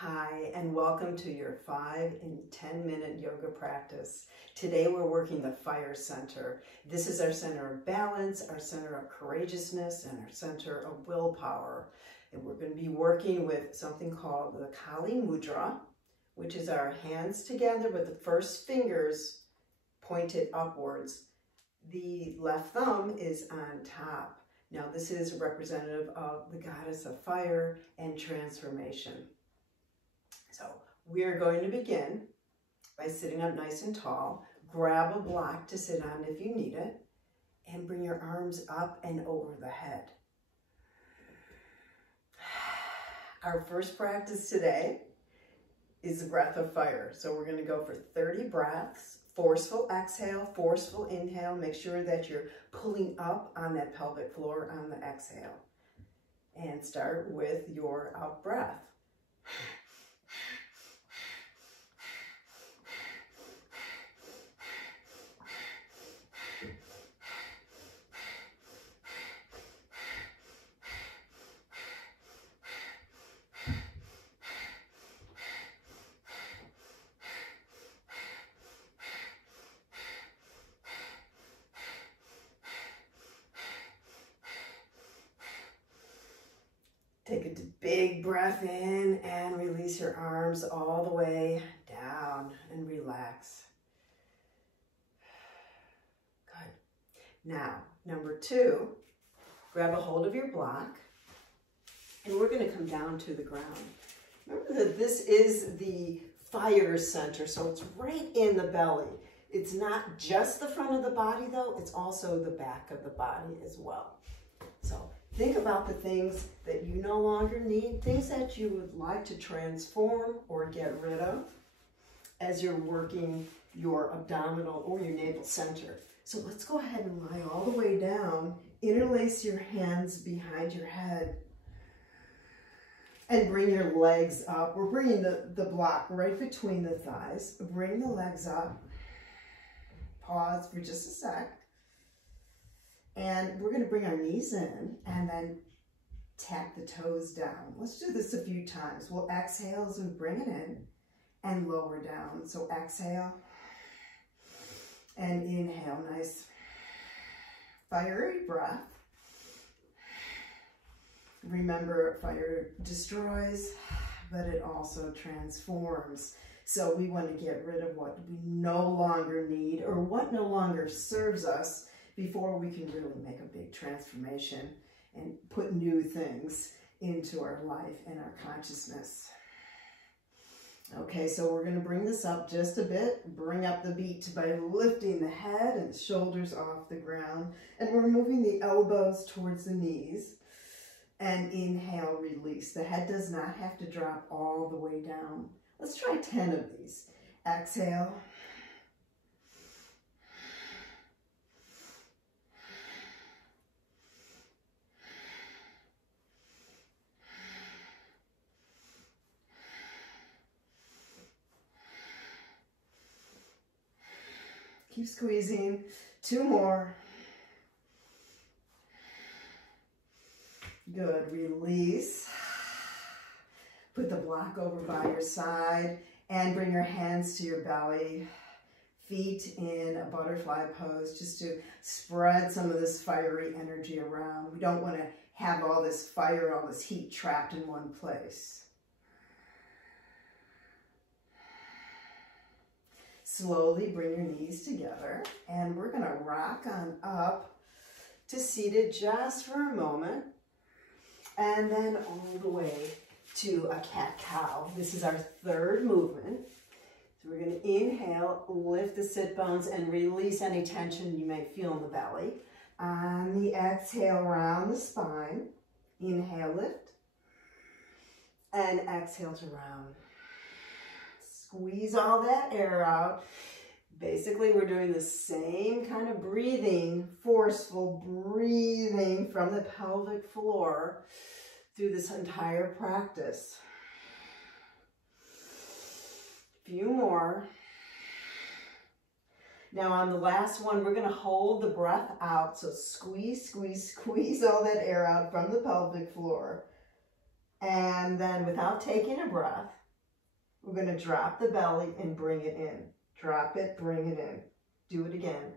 Hi, and welcome to your 5 and 10-minute yoga practice. Today we're working the fire center. This is our center of balance, our center of courageousness, and our center of willpower. And we're going to be working with something called the Kali Mudra, which is our hands together with the first fingers pointed upwards. The left thumb is on top. Now this is representative of the goddess of fire and transformation. So we're going to begin by sitting up nice and tall. Grab a block to sit on if you need it, and bring your arms up and over the head. Our first practice today is the breath of fire. So we're going to go for 30 breaths. Forceful exhale, forceful inhale. Make sure that you're pulling up on that pelvic floor on the exhale. And start with your out breath. Take a big breath in and release your arms all the way down and relax. Good. Now, number 2, grab a hold of your block and we're going to come down to the ground. Remember that this is the fire center, so it's right in the belly. It's not just the front of the body though, it's also the back of the body as well. So think about the things that you no longer need, things that you would like to transform or get rid of as you're working your abdominal or your navel center. So let's go ahead and lie all the way down, interlace your hands behind your head, and bring your legs up. We're bringing the block right between the thighs. Bring the legs up. Pause for just a sec. And we're going to bring our knees in and then tap the toes down. Let's do this a few times. We'll exhale as we bring it in and lower down. So exhale and inhale. Nice fiery breath. Remember, fire destroys, but it also transforms. So we want to get rid of what we no longer need or what no longer serves us before we can really make a big transformation and put new things into our life and our consciousness. Okay, so we're going to bring this up just a bit. Bring up the beat by lifting the head and the shoulders off the ground. And we're moving the elbows towards the knees. And inhale, release. The head does not have to drop all the way down. Let's try 10 of these. Exhale. Keep squeezing. 2 more. Good. Release. Put the block over by your side and bring your hands to your belly. Feet in a butterfly pose just to spread some of this fiery energy around. We don't want to have all this fire, all this heat trapped in one place. Slowly bring your knees together and we're going to rock on up to seated just for a moment and then all the way to a cat-cow. This is our 3rd movement. So we're going to inhale, lift the sit bones and release any tension you may feel in the belly. On the exhale, round the spine. Inhale, lift. And exhale to round. Squeeze all that air out. Basically, we're doing the same kind of breathing, forceful breathing from the pelvic floor through this entire practice. Few more. Now on the last one, we're going to hold the breath out. So squeeze, squeeze, squeeze all that air out from the pelvic floor. And then without taking a breath, We're going to drop the belly and bring it in. Drop it, bring it in. Do it again.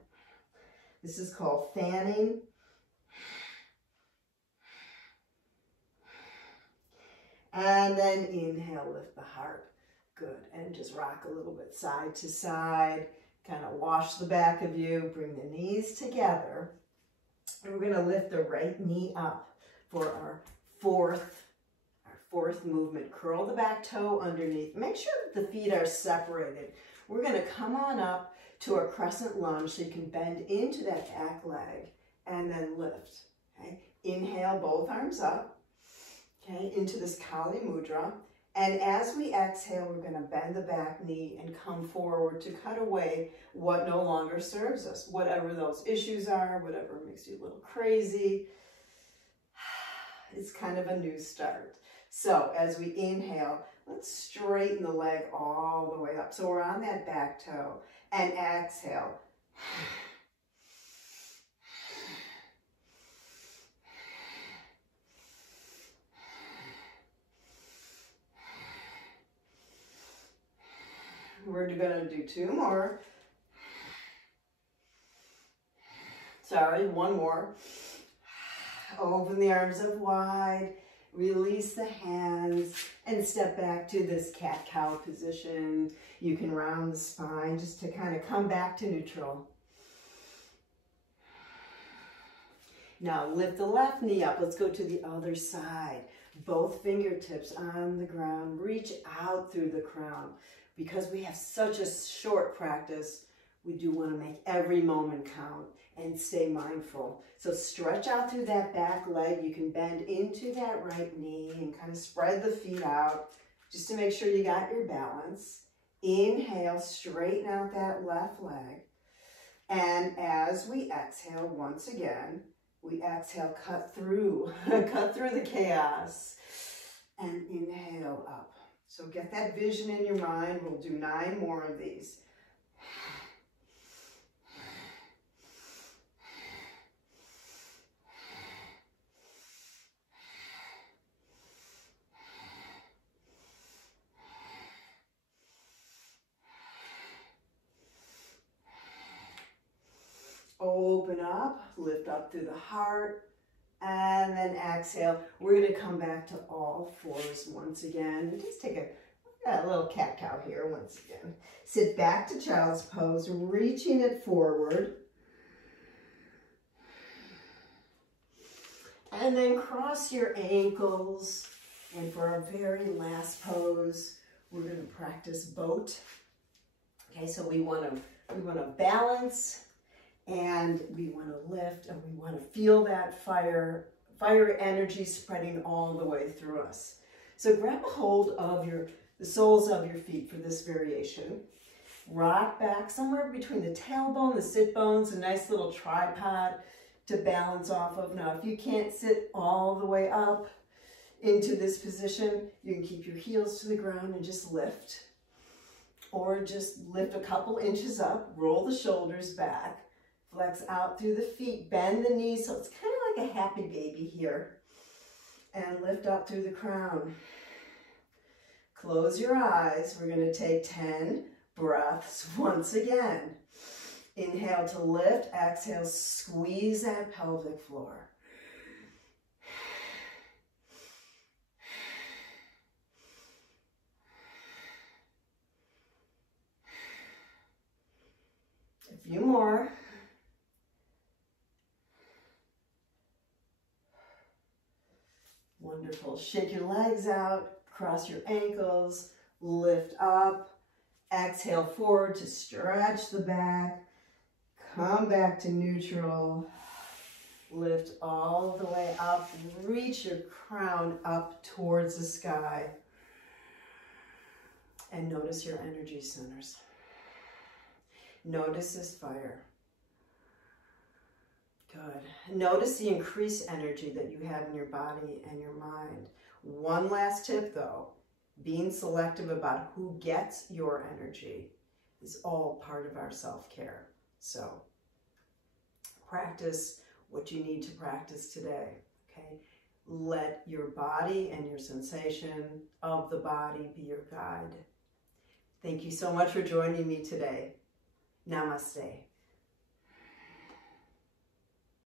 This is called fanning. And then inhale, lift the heart. Good. And just rock a little bit side to side. Kind of wash the back of you. Bring the knees together. And we're going to lift the right knee up for our fourth movement. Curl the back toe underneath. Make sure that the feet are separated. We're going to come on up to a crescent lunge so you can bend into that back leg and then lift. Okay? Inhale, both arms up. Okay, into this Kali Mudra. And as we exhale, we're going to bend the back knee and come forward to cut away what no longer serves us. Whatever those issues are, whatever makes you a little crazy. It's kind of a new start. So as we inhale, let's straighten the leg all the way up. So we're on that back toe. And exhale. We're going to do 2 more. Sorry, 1 more. Open the arms up wide. Release the hands and step back to this cat-cow position. You can round the spine just to kind of come back to neutral. Now lift the left knee up. Let's go to the other side. Both fingertips on the ground. Reach out through the crown. Because we have such a short practice, we do want to make every moment count and stay mindful. So stretch out through that back leg. You can bend into that right knee and kind of spread the feet out just to make sure you got your balance. Inhale, straighten out that left leg. And as we exhale, once again, we exhale, cut through the chaos. And inhale up. So get that vision in your mind. We'll do 9 more of these. Open up, lift up through the heart. And then exhale. We're going to come back to all 4s once again. Just take a little cat-cow here once again. Sit back to child's pose, reaching it forward. And then cross your ankles. And for our very last pose, we're going to practice boat. Okay, so we want to balance. And we want to lift, and we want to feel that fire energy spreading all the way through us. So grab a hold of the soles of your feet for this variation. Rock back somewhere between the tailbone, the sit bones, a nice little tripod to balance off of. Now, if you can't sit all the way up into this position, you can keep your heels to the ground and just lift. Or just lift a couple inches up, roll the shoulders back. Flex out through the feet, bend the knees, so it's kind of like a happy baby here. And lift up through the crown. Close your eyes. We're going to take 10 breaths once again. Inhale to lift, exhale, squeeze that pelvic floor. A few more. Wonderful. Shake your legs out, cross your ankles, lift up, exhale forward to stretch the back, come back to neutral, lift all the way up, reach your crown up towards the sky, and notice your energy centers. Notice this fire. Good. Notice the increased energy that you have in your body and your mind. One last tip though, being selective about who gets your energy is all part of our self-care. So practice what you need to practice today, okay? Let your body and your sensation of the body be your guide. Thank you so much for joining me today. Namaste.